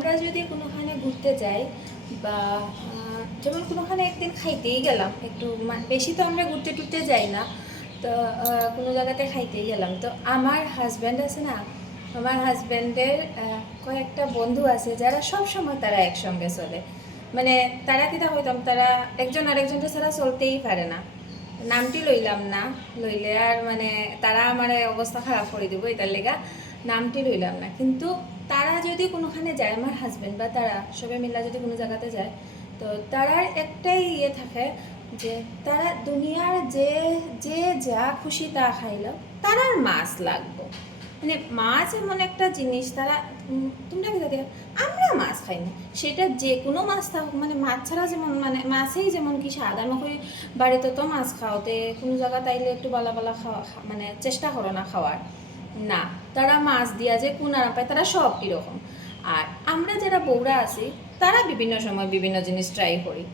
আমরা যদি কোনোখানে ঘুরতে যাই বা যেমন কোনোখানে একদিন খাইতেই গেলাম, একটু বেশি তো আমরা ঘুরতে টুরতে যাই না, তো কোনো জায়গাতে খাইতেই গেলাম, তো আমার হাজব্যান্ড আছে না, আমার হাজব্যান্ডের কয়েকটা বন্ধু আছে যারা সব সময় তারা একসঙ্গে চলে। মানে তারা কিতা হইতাম, তারা একজন আরেকজনকে ছাড়া চলতেই পারে না। নামটি লইলাম না, লইলে আর মানে তারা আমার অবস্থা খারাপ করে দেবো, এটার লেগা নামটি লইলাম না। কিন্তু তারা যদি কোনোখানে যায়, আমার হাজব্যান্ড বা তারা সবাই মিলা যদি কোনো জায়গাতে যায়, তো তারার একটাই ইয়ে থাকে যে তারা দুনিয়ার যে যে যা খুশি তা খাইলো, তারার মাছ লাগবে। মানে মাছ এমন একটা জিনিস, তারা তোমরা কি দেখো, আমরা মাছ খাই না, সেটা যে কোনো মাছ থাকুক, মানে মাছ ছাড়া যেমন মানে মাছেই যেমন কি স্বাদ, আমাকে বাড়িতে তো মাছ খাওয়াতে কোনো জায়গা তাইলে একটু বালা বালা খাওয়া মানে চেষ্টা করো না খাওয়ার, না তারা মাছ দিয়া যে কুনারা পায়, তারা সব কীরকম। আর আমরা যারা বউরা আছি, তারা বিভিন্ন সময় বিভিন্ন জিনিস ট্রাই করি,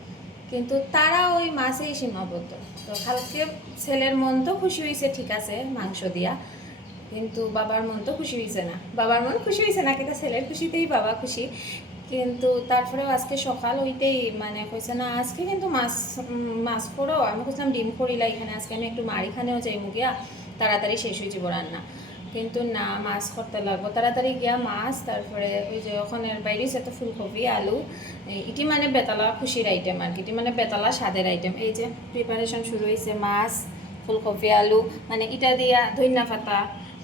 কিন্তু তারা ওই মাছেই সীমাবদ্ধ। তো কালকে ছেলের মন তো খুশি হয়েছে, ঠিক আছে মাংস দিয়া, কিন্তু বাবার মন তো খুশি হয়েছে না। বাবার মন খুশি হয়েছে না, কিন্তু ছেলের খুশিতেই বাবা খুশি। কিন্তু তারপরেও আজকে সকাল হইতেই মানে কইছে না আজকে কিন্তু মাছ মাছ করো। আমি বলছিলাম ডিম করিলা এখানে, আজকে আমি একটু মার এখানেও যাই গিয়া, তাড়াতাড়ি শেষ হয়ে যাব রান্না। কিন্তু না, মাছ করতে লাগবো তাড়াতাড়ি গিয়া মাছ। তারপরে ওই যে ওখানে বাইরে তো ফুলকপি আলু, এটি মানে বেতালা খুশির আইটেম আর কি, এটি মানে বেতালা স্বাদের আইটেম। এই যে প্রিপারেশন শুরু হয়েছে, মাছ ফুলকপি আলু, মানে এটা দিয়া ধনিয়া পাতা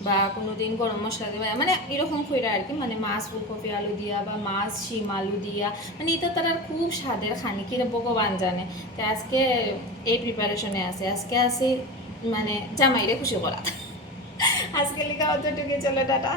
বা কোনো দিন গরম মশলা দেওয়া, মানে এরকম কইরা আর কি, মানে মাছ ফুলকপি আলু দিয়া বা মাছ শিম আলু দিয়া, মানে এটা তার খুব স্বাদের খানি, কিরে ভগবান জানে। তো আজকে এই প্রিপারেশনে আছে, আজকে আছে মানে জামাইরে খুশি করা। আজকে লিখা অতটুকু, চলো টাটা।